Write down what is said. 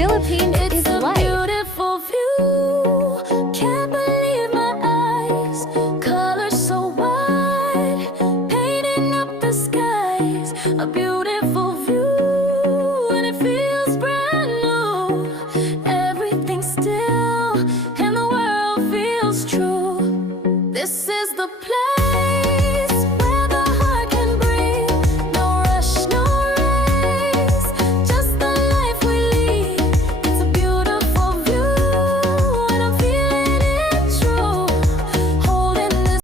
Philippines is It's a life. beautiful view. Can't believe my eyes. Colors so wide, painting up the skies. A beautiful view, and it feels brand new. Everything's still, and the world feels true. This